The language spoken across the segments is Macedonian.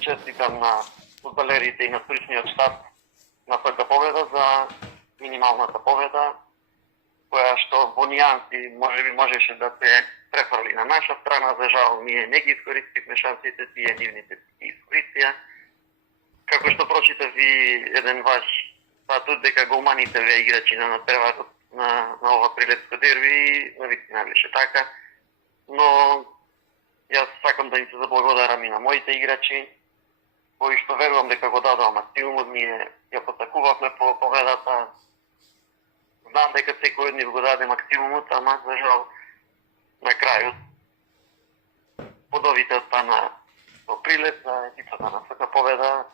честитам на фудбалерите и на стручниот штаб на ФК Победа за минималната победа, која што во нијанси можеше да се префрли на наша страна. За жал, ние не ги искористивме шансите, тие нивните ги искористија. Како што прочитав и еден ваш статут дека голманите ве играчи на натпреварот на ова прилепско дерби, навистина беше така. Но јас сакам да им се заблагодарам и на моите играчи, кои што верувам дека го дадоа максимумот. Ние ја посакувавме по победата. Знам дека секој од нив го даде максимумот, ама за жал на крајот подовите остана во Прилеп, на екипата на ФК Победа.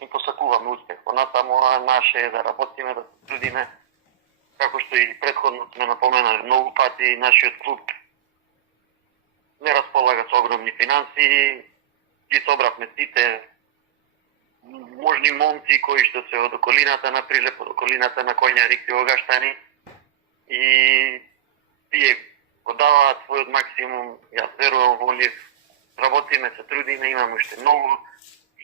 И посакуваме успех. Понатаму наше е да работиме, да се трудиме. Како што и претходно сме напоменали многу пати, нашиот клуб не располага со огромни финанси. Ги собравме сите можни момци кои што се од околината на Прилеп, од околината на Коњари, Кривогаштани, и тие го даваат својот максимум. Јас верувам во нив, работиме, се трудиме, имаме уште многу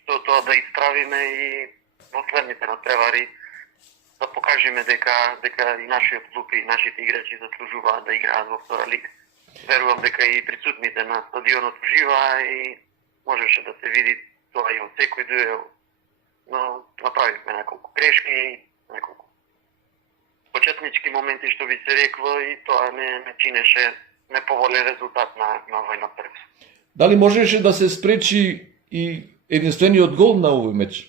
што тоа да исправиме и во следните натпревари да покажеме дека и нашиот клуб и нашите играчи заслужуваат да играат во втора лига. Верувам дека и присутните на стадионот уживаа и можеше да се види тоа и од секој дуел. Но направивме неколку грешки, неколку почетнички моменти, што би се рекло, и тоа не чинеше неповолен резултат на овој натпревар. Дали можеше да се спречи и единствениот гол на овој меч?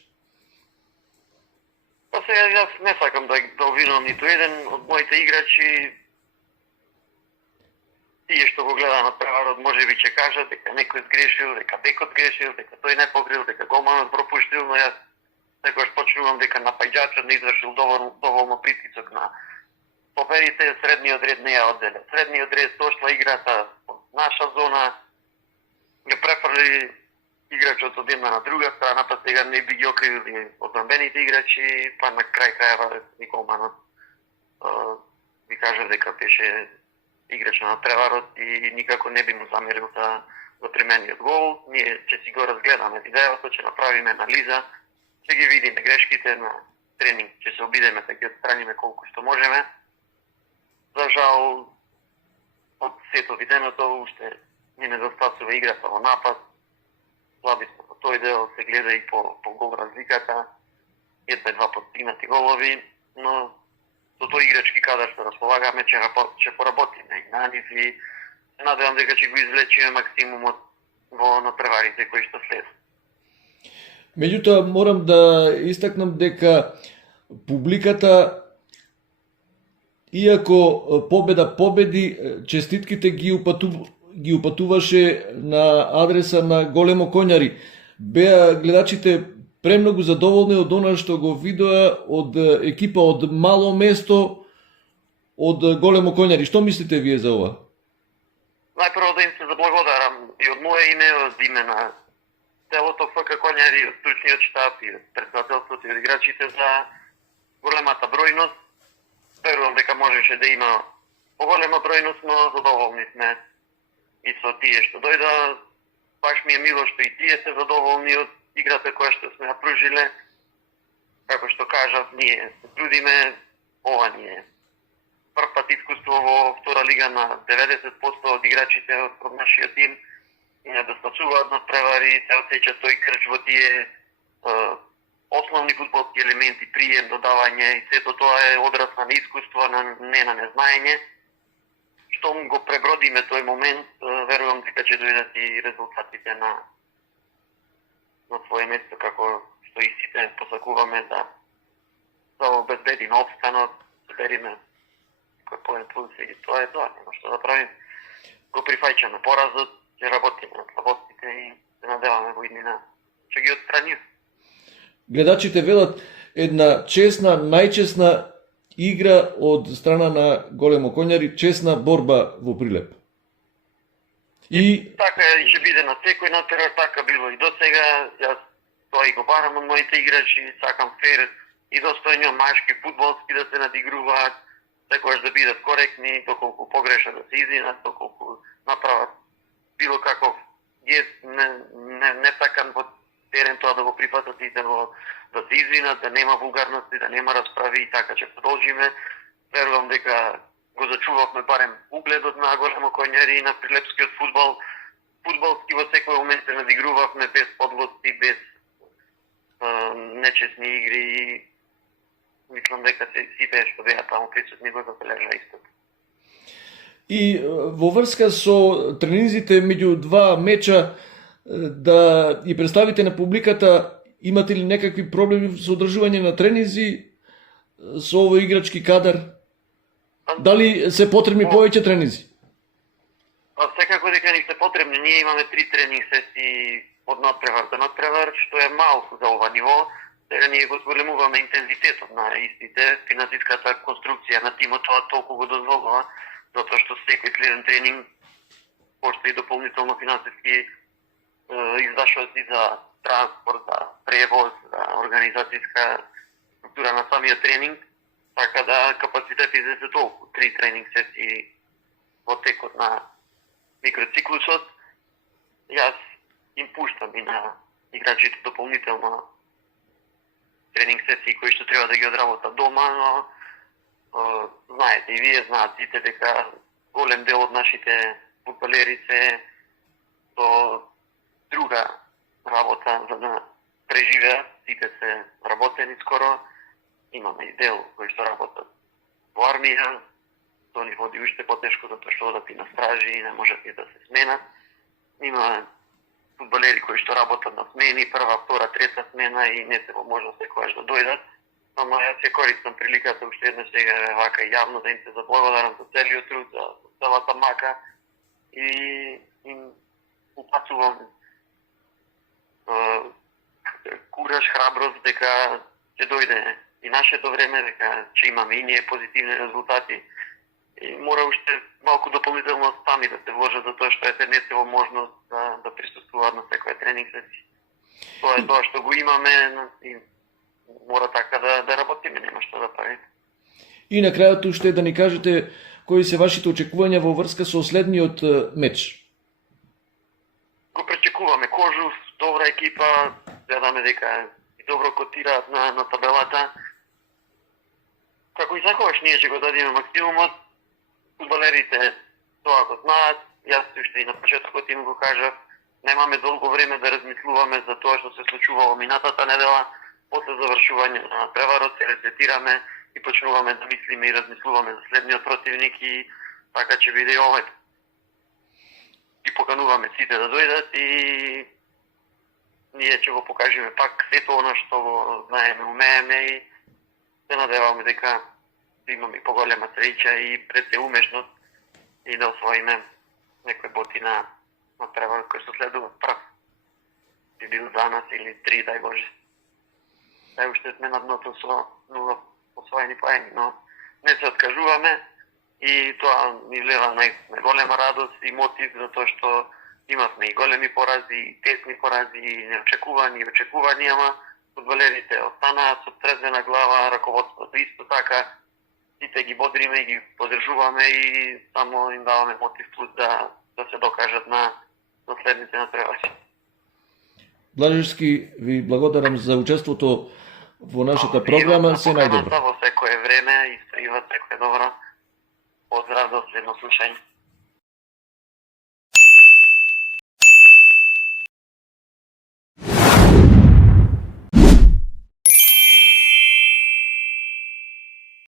Па сега јас не сакам да обвинувам ниту еден од моите играчи. Тие што го гледа натпреварот можеби ќе кажат дека некој сгрешил, дека бекот грешил, дека тој не покрил, дека голманот пропуштил, но јас секогаш почнувам дека напаѓачот не извршил доволно притисок на поперите. Средниот ред не ја одделе. Средниот ред дошла играта од наша зона, не префрли играчот од една на друга страна, па сега не би ги окривили одбранбените играчи, па на крај крајава голманот ви кажа дека беше играч на натпреварот и никако не би му замерил за примениот гол. Ние ќе си го разгледаме видеото, ќе направиме анализа, ќе ги видиме грешките на тренинг, ќе се обидеме да ги отстраниме колку што можеме. За жал, од сето виденото уште ни недостасува играта во напад. Слаби сме по тој дел, се гледа и по гол разликата, една-два постигнати голови, но со тој играчки кадар што располагаме ќе поработиме и на нив и се надевам дека ќе го извлечиме максимумот во натпреварите кои што следат. Меѓутоа, морам да истакнам дека публиката, иако победа победи, честитките ги упатуваше на адреса на Големо Коњари. Беа гледачите премногу задоволни од она што го видоа од екипа од мало место, од Големо Коњари. Што мислите вие за ова? Најпрво да им се заблагодарам и од моје име, од име на целото ФК Коњари, од стручниот штаб и од председателството и од играчите за големата бројност. Верувам дека можеше да има поголема бројност, но задоволни сме и со тие што дојда. Баш ми е мило што и тие се задоволни од играта која што сме ја пружиле. Како што кажав, ние се трудиме, ова ни е прв пат искуство во втора лига. На 90% од играчите од нашиот тим и недостасуваат натпревари, се осеќа тој крч во тие основни фудбалски елементи, прием, додавање, и сето тоа е одраз на неискуство, не на незнаење. Штом го пребродиме тој момент, верувам дека ќе дојдат и резултатите на своје место, како што и сите посакуваме да обезбедиме опстанот, да бериме кој поен позиција. Тоа е тоа, нема што да правим. Го прифаќаме поразот, ќе работиме на слабостите и се надеваме во иднина ќе ги отстраниме. Гледачите велат една честна, најчестна игра од страна на Големо Коњари, честна борба во Прилеп. И така и ќе биде на секој натпревар, така било и досега. Јас тоа и го барам од моите играчи, сакам фер и достојно машки фудбалски да се надигруваат, секогаш да бидат коректни, доколку погрешат да се извинат, доколку направат било каков не сакам во терен тоа да го прифатат и да се извинат, да нема вулгарности, да нема расправи и така ќе продолжиме. Верувам дека го зачувавме барем угледот на Големо Коњари и на прилепскиот фудбал. Фудбалски во секој момент се надигрувавме без подлости, без нечесни игри и мислам дека сите што беа таму присутни го забележаа истото. И во врска со тренинзите меѓу два меча да и представите на публиката, имате ли некакви проблеми со одржување на тренинзи со овој играчки кадар? Дали се потребни повеќе тренинзи? Секако дека ни се потребни. Ние имаме 3 тренинг сесии од надпревар до надпревар, што е малку за ова ниво. Сега ние го зголемуваме интензитетот на истите, финансиската конструкција на тимот тоа толку го дозволува, затоа што секој следен тренинг постои дополнително финансиски издашоци за транспорт, за превоз, за организацијска структура на самиот тренинг, така да капацитет излезе толку. 3 тренинг сесии во текот на микроциклусот. Јас им пуштам и на играчите дополнително тренинг сесии кои што треба да ги одработат дома, но знаете и вие знаат сите дека голем дел од нашите фудбалери се со друга работа за да преживеат. Сите се работени скоро. Имаме и дел кои што работат во армија. Тоа ни води уште потешко затоа што одат и на стражи и не можат и да се сменат. Има фудбалери кои што работат на смени, прва, втора, трета смена и не се во можност секогаш да дојдат. Ама јас се користам приликата уште еднаш сега вака јавно да им се заблагодарам за целиот труд, за целата мака и им упатувам кураж, храброст дека ќе дојде и нашето време, дека ќе имаме и ние позитивни резултати. И мора уште малку дополнително сами да се вложат за тоа што не се во можност да присуствуваат на секоја тренинг сесија. Тоа е тоа што го имаме и мора така да работиме, нема што да правиме. И на крајот уште да ни кажете кои се вашите очекувања во врска со следниот меч? Го пречекуваме Кожув, добра екипа, гледаме дека и добро котираат на табелата. Како и секогаш ние ќе го дадеме максимумот. Фудбалерите тоа го знаат, јас уште и на почетокот им го кажав, немаме долго време да размислуваме за тоа што се случувало минатата недела, после завршување на преварот се ресетираме и почнуваме да мислиме и размислуваме за следниот противник и така ќе биде и овој. И покануваме сите да дојдат и ние ќе го покажеме пак сето оно што го знаеме, умееме и се надеваме дека имаме поголема среќа и пред се умешност и да освоиме некој боти на преварот кој се следува прв. Би бил за нас или 3, дај Боже. Сега уште сме на дното со 0 освоени поени, но не се откажуваме и тоа ни влева најголема радост и мотив затоа што имавме и големи порази, и тесни порази, и неочекувани, и очекувани, ама фудбалерите останаа со трезвена глава, раководството исто така, сите ги бодриме и ги поддржуваме и само им даваме мотив плюс да се докажат на следните натпревари. Блажевски, ви благодарам за учеството во нашата програма, се најдобро. Во секое време и во секое добро. Поздрав до следно слушање.